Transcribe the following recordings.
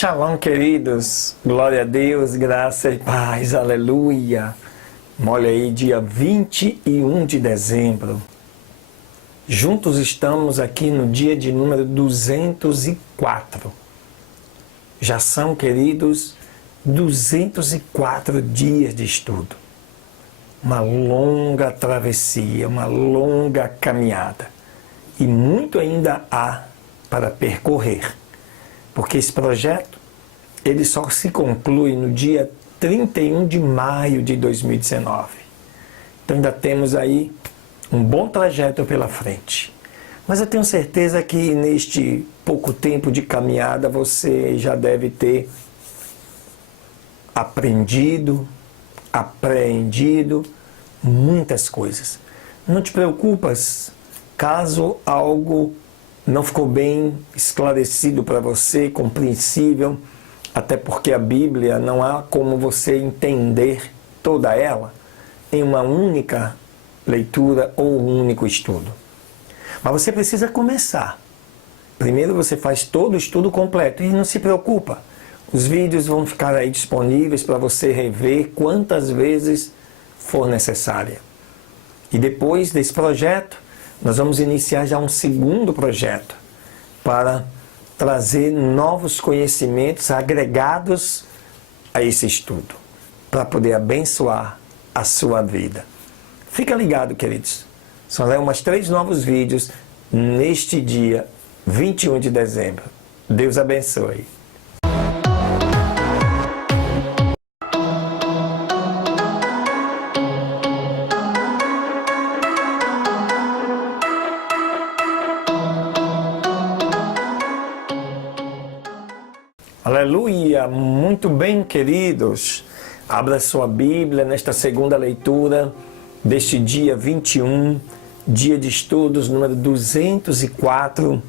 Shalom, queridos, glória a Deus, graça e paz, aleluia. Olha aí, dia 21 de dezembro. Juntos estamos aqui no dia de número 204. Já são, queridos, 204 dias de estudo. Uma longa travessia, uma longa caminhada. E muito ainda há para percorrer. Porque esse projeto, ele só se conclui no dia 31 de maio de 2019. Então ainda temos aí um bom trajeto pela frente. Mas eu tenho certeza que neste pouco tempo de caminhada você já deve ter aprendido, apreendido muitas coisas. Não te preocupas caso algo não ficou bem esclarecido para você, compreensível, até porque a Bíblia não há como você entender toda ela em uma única leitura ou um único estudo. Mas você precisa começar. Primeiro você faz todo o estudo completo e não se preocupa. Os vídeos vão ficar aí disponíveis para você rever quantas vezes for necessária. E depois desse projeto, nós vamos iniciar já um segundo projeto para trazer novos conhecimentos agregados a esse estudo, para poder abençoar a sua vida. Fica ligado, queridos. São umas 3 novos vídeos neste dia 21 de dezembro. Deus abençoe. Aleluia! Muito bem, queridos. Abra sua Bíblia nesta segunda leitura deste dia 21, dia de estudos número 204.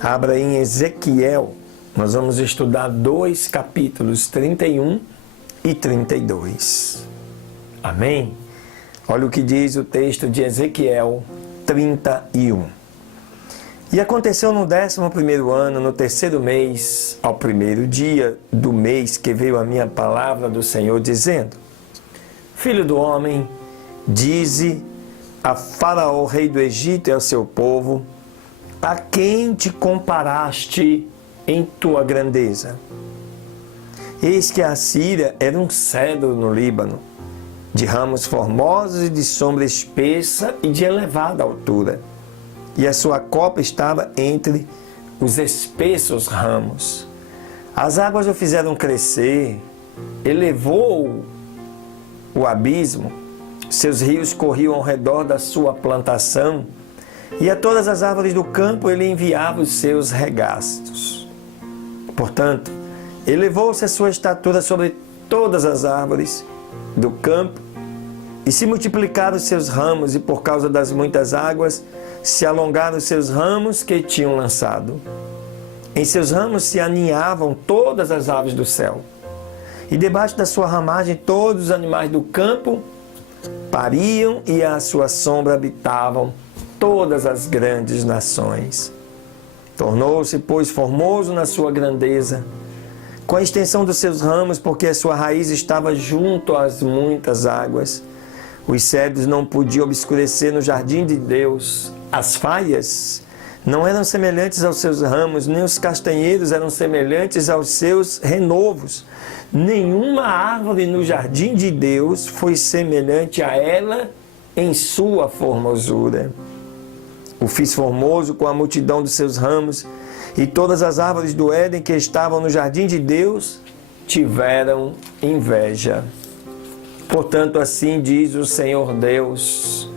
Abra em Ezequiel. Nós vamos estudar 2 capítulos, 31 e 32. Amém? Olha o que diz o texto de Ezequiel 31. E aconteceu no 11º ano, no 3º mês, ao 1º dia do mês, que veio a minha palavra do Senhor, dizendo: Filho do homem, dize a Faraó, rei do Egito, e ao seu povo: a quem te comparaste em tua grandeza? Eis que a Síria era um cedro no Líbano, de ramos formosos e de sombra espessa e de elevada altura. E a sua copa estava entre os espessos ramos. As águas o fizeram crescer, elevou o abismo, seus rios corriam ao redor da sua plantação, e a todas as árvores do campo ele enviava os seus regastos. Portanto, elevou-se a sua estatura sobre todas as árvores do campo, e se multiplicaram os seus ramos, e por causa das muitas águas, se alongaram os seus ramos que tinham lançado. Em seus ramos se aninhavam todas as aves do céu. E debaixo da sua ramagem todos os animais do campo pariam, e à sua sombra habitavam todas as grandes nações. Tornou-se, pois, formoso na sua grandeza, com a extensão dos seus ramos, porque a sua raiz estava junto às muitas águas. Os cedros não podiam obscurecer no jardim de Deus. As faias não eram semelhantes aos seus ramos, nem os castanheiros eram semelhantes aos seus renovos. Nenhuma árvore no jardim de Deus foi semelhante a ela em sua formosura. O fiz formoso com a multidão dos seus ramos, e todas as árvores do Éden que estavam no jardim de Deus tiveram inveja. Portanto, assim diz o Senhor Deus: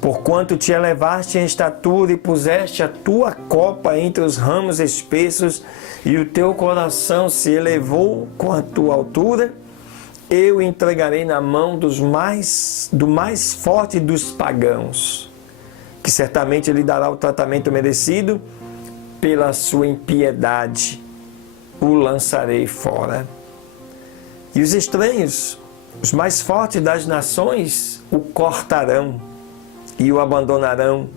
porquanto te elevaste em estatura e puseste a tua copa entre os ramos espessos, e o teu coração se elevou com a tua altura, eu entregarei na mão do mais forte dos pagãos, que certamente lhe dará o tratamento merecido pela sua impiedade, o lançarei fora. E os estranhos, os mais fortes das nações, o cortarão e o abandonarão.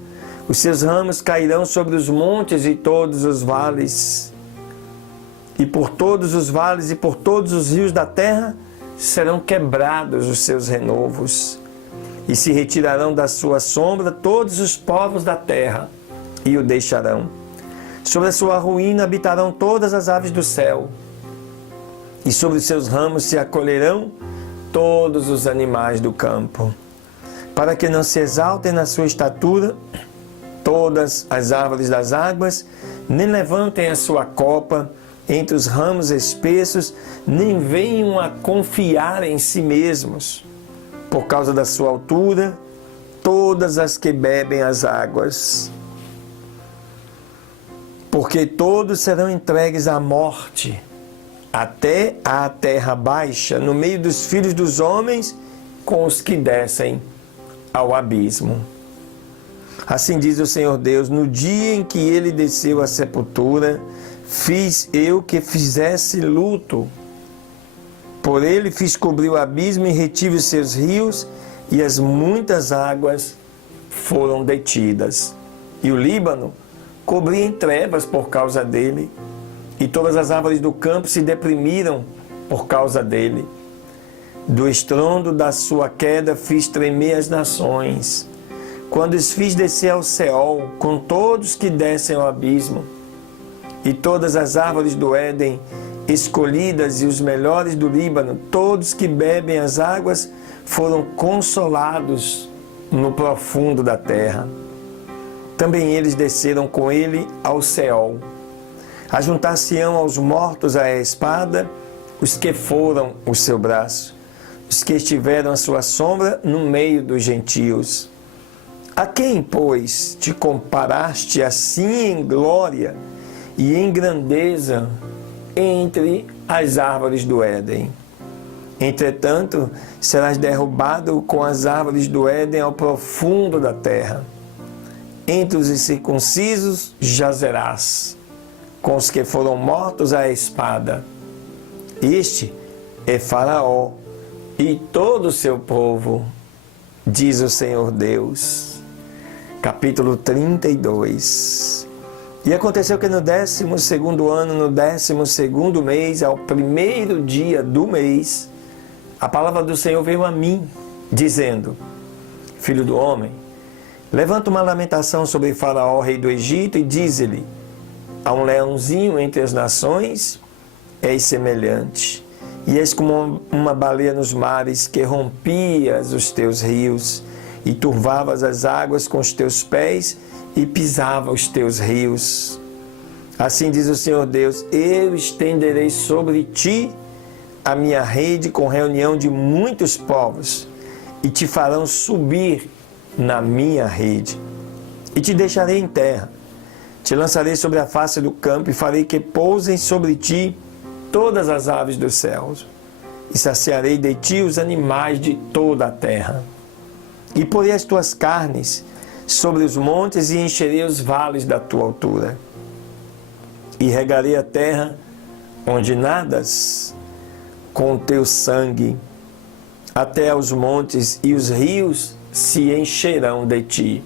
Os seus ramos cairão sobre os montes e todos os vales. e por todos os vales e por todos os rios da terra serão quebrados os seus renovos, e se retirarão da sua sombra todos os povos da terra, e o deixarão. Sobre a sua ruína habitarão todas as aves do céu, e sobre os seus ramos se acolherão todos os animais do campo, para que não se exaltem na sua estatura todas as árvores das águas, nem levantem a sua copa entre os ramos espessos, nem venham a confiar em si mesmos, por causa da sua altura, todas as que bebem as águas. Porque todos serão entregues à morte, até à terra baixa, no meio dos filhos dos homens, com os que descem ao abismo. Assim diz o Senhor Deus: no dia em que ele desceu à sepultura, fiz eu que fizesse luto. Por ele fiz cobrir o abismo e retive os seus rios, e as muitas águas foram detidas. E o Líbano cobria em trevas por causa dele, e todas as árvores do campo se deprimiram por causa dele. Do estrondo da sua queda fiz tremer as nações, quando os fiz descer ao Seol, com todos que descem ao abismo. E todas as árvores do Éden, escolhidas, e os melhores do Líbano, todos que bebem as águas, foram consolados no profundo da terra. Também eles desceram com ele ao Seol. Ajuntar-se-ão aos mortos à espada os que foram o seu braço, os que estiveram à sua sombra no meio dos gentios. A quem, pois, te comparaste assim em glória e em grandeza entre as árvores do Éden? Entretanto, serás derrubado com as árvores do Éden ao profundo da terra. Entre os incircuncisos jazerás, com os que foram mortos à espada. Este é Faraó e todo o seu povo, diz o Senhor Deus. Capítulo 32. E aconteceu que no 12º ano, no 12º mês, ao primeiro dia do mês, a palavra do Senhor veio a mim, dizendo: Filho do homem, levanta uma lamentação sobre Faraó, rei do Egito, e dize-lhe: há um leãozinho entre as nações, és semelhante, e és como uma baleia nos mares, que rompias os teus rios, e turvavas as águas com os teus pés, e pisava os teus rios. Assim diz o Senhor Deus: eu estenderei sobre ti a minha rede com reunião de muitos povos, e te farão subir na minha rede, e te deixarei em terra. Te lançarei sobre a face do campo, e farei que pousem sobre ti todas as aves dos céus, e saciarei de ti os animais de toda a terra. E porei as tuas carnes sobre os montes, e encherei os vales da tua altura. E regarei a terra onde nadas com o teu sangue, até aos montes, e os rios se encherão de ti.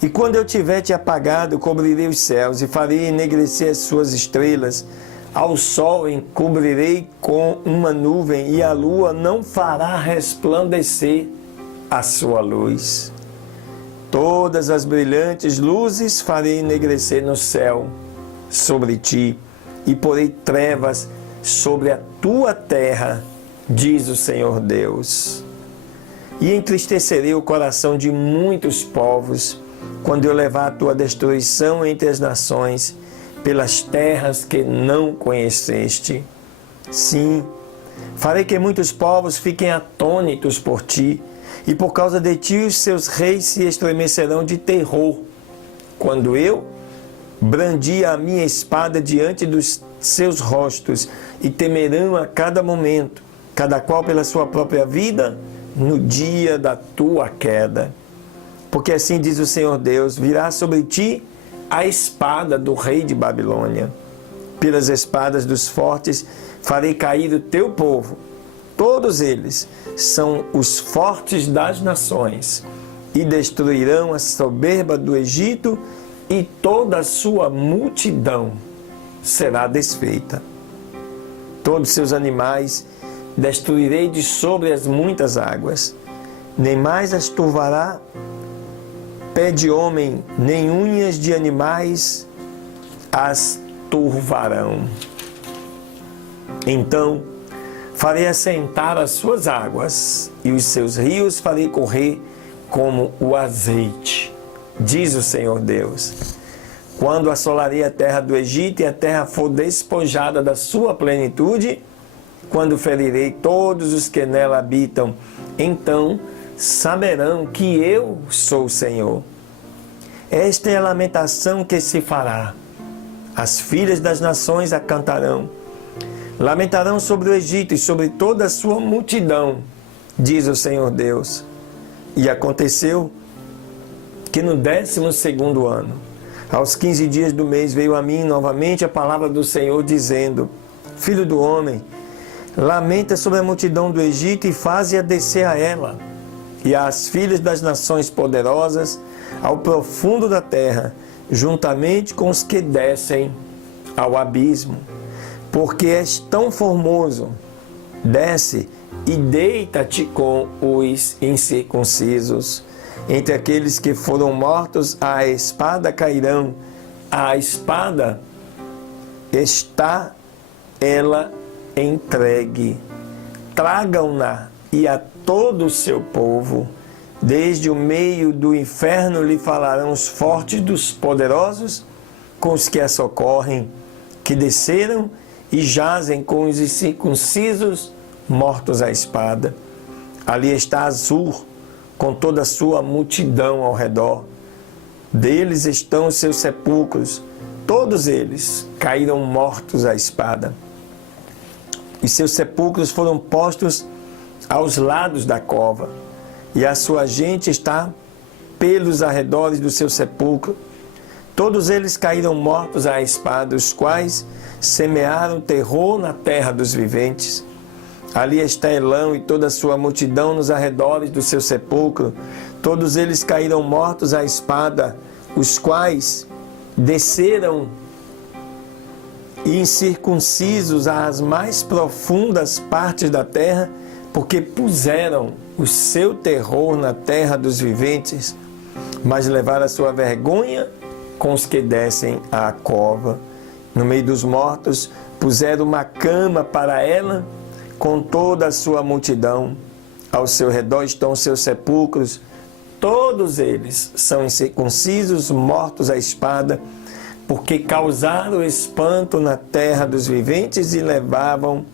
E quando eu tiver te apagado, cobrirei os céus, e farei enegrecer as suas estrelas. Ao sol encobrirei com uma nuvem, e a lua não fará resplandecer a sua luz. Todas as brilhantes luzes farei enegrecer no céu sobre ti, e porei trevas sobre a tua terra, diz o Senhor Deus. E entristecerei o coração de muitos povos, quando eu levar a tua destruição entre as nações, pelas terras que não conheceste. Sim, farei que muitos povos fiquem atônitos por ti, e por causa de ti os seus reis se estremecerão de terror, quando eu brandi a minha espada diante dos seus rostos, e temerão a cada momento, cada qual pela sua própria vida, no dia da tua queda. Porque assim diz o Senhor Deus: virá sobre ti a espada do rei de Babilônia. Pelas espadas dos fortes farei cair o teu povo. Todos eles são os fortes das nações, e destruirão a soberba do Egito e toda a sua multidão. será desfeita. Todos seus animais destruirei de sobre as muitas águas, nem mais as turvará pé de homem, nem unhas de animais as turvarão. Então farei assentar as suas águas, e os seus rios farei correr como o azeite, diz o Senhor Deus. Quando assolarei a terra do Egito e a terra for despojada da sua plenitude, quando ferirei todos os que nela habitam, então saberão que eu sou o Senhor. Esta é a lamentação que se fará. As filhas das nações a cantarão. Lamentarão sobre o Egito e sobre toda a sua multidão, diz o Senhor Deus. E aconteceu que no 12º ano, aos 15 dias do mês, veio a mim novamente a palavra do Senhor, dizendo: Filho do homem, lamenta sobre a multidão do Egito e faze-a descer a ela, e às filhas das nações poderosas, ao profundo da terra, juntamente com os que descem ao abismo. Porque és tão formoso, desce e deita-te com os incircuncisos. Entre aqueles que foram mortos, a espada cairão. A espada está ela entregue. Tragam-na e a todo o seu povo. Desde o meio do inferno lhe falarão os fortes dos poderosos, com os que a socorrem, que desceram e jazem com os incircuncisos, mortos à espada. Ali está Azur, com toda a sua multidão ao redor. Deles estão os seus sepulcros, todos eles caíram mortos à espada. Os seus sepulcros foram postos aos lados da cova, e a sua gente está pelos arredores do seu sepulcro. Todos eles caíram mortos à espada, os quais semearam terror na terra dos viventes. Ali está Elão e toda a sua multidão nos arredores do seu sepulcro. Todos eles caíram mortos à espada, os quais desceram incircuncisos às mais profundas partes da terra, porque puseram o seu terror na terra dos viventes, mas levaram a sua vergonha com os que descem à cova. No meio dos mortos puseram uma cama para ela, com toda a sua multidão. Ao seu redor estão os seus sepulcros. Todos eles são incircuncisos, mortos à espada, porque causaram espanto na terra dos viventes e levaram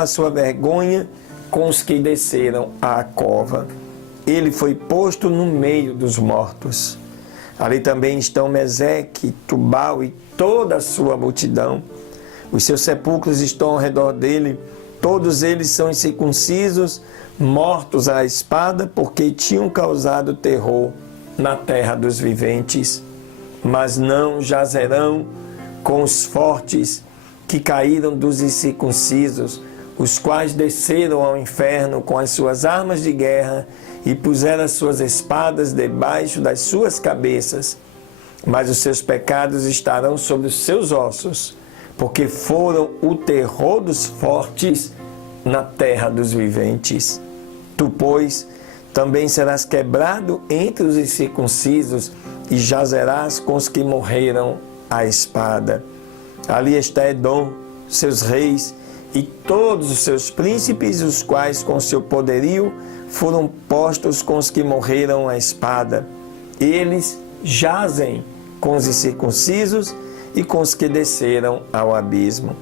a sua vergonha com os que desceram à cova. Ele foi posto no meio dos mortos. Ali também estão Meseque, Tubal e toda a sua multidão. Os seus sepulcros estão ao redor dele. Todos eles são incircuncisos, mortos à espada, porque tinham causado terror na terra dos viventes. Mas não jazerão com os fortes que caíram dos incircuncisos, os quais desceram ao inferno com as suas armas de guerra e puseram as suas espadas debaixo das suas cabeças. Mas os seus pecados estarão sobre os seus ossos, porque foram o terror dos fortes na terra dos viventes. Tu, pois, também serás quebrado entre os incircuncisos e jazerás com os que morreram à espada. Ali está Edom, seus reis e todos os seus príncipes, os quais com seu poderio foram postos com os que morreram à espada. Eles jazem com os incircuncisos e com os que desceram ao abismo.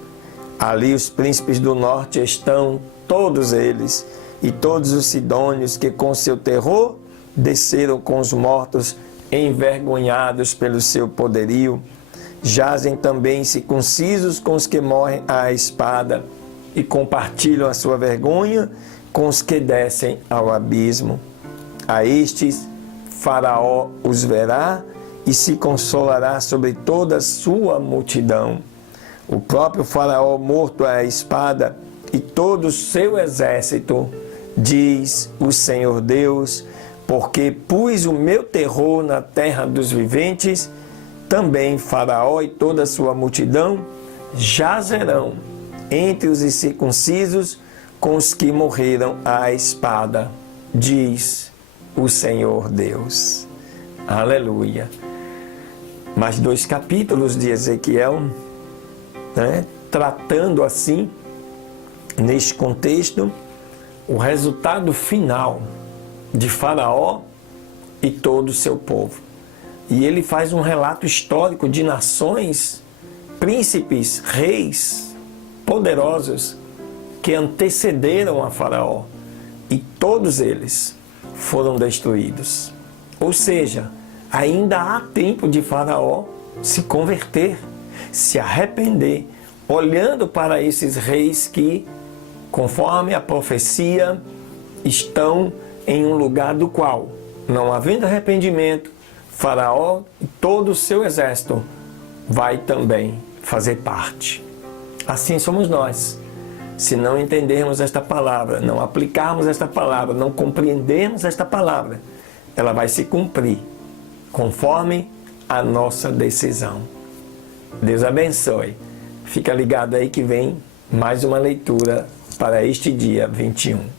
Ali os príncipes do norte estão, todos eles, e todos os sidônios que com seu terror desceram com os mortos, envergonhados pelo seu poderio. Jazem também circuncisos com os que morrem à espada e compartilham a sua vergonha com os que descem ao abismo. A estes Faraó os verá e se consolará sobre toda a sua multidão. O próprio Faraó morto à espada e todo o seu exército, diz o Senhor Deus, porque pus o meu terror na terra dos viventes também Faraó e toda a sua multidão jazerão entre os incircuncisos com os que morreram à espada, diz o Senhor Deus. Aleluia. Mais 2 capítulos de Ezequiel, tratando assim, neste contexto, o resultado final de Faraó e todo o seu povo. E ele faz um relato histórico de nações, príncipes, reis poderosos que antecederam a Faraó, e todos eles foram destruídos. Ou seja, ainda há tempo de Faraó se converter, se arrepender, olhando para esses reis que, conforme a profecia, estão em um lugar do qual, não havendo arrependimento, Faraó e todo o seu exército vai também fazer parte. Assim somos nós. Se não entendermos esta palavra, não aplicarmos esta palavra, não compreendermos esta palavra, ela vai se cumprir conforme a nossa decisão. Deus abençoe. Fica ligado aí que vem mais uma leitura para este dia 21.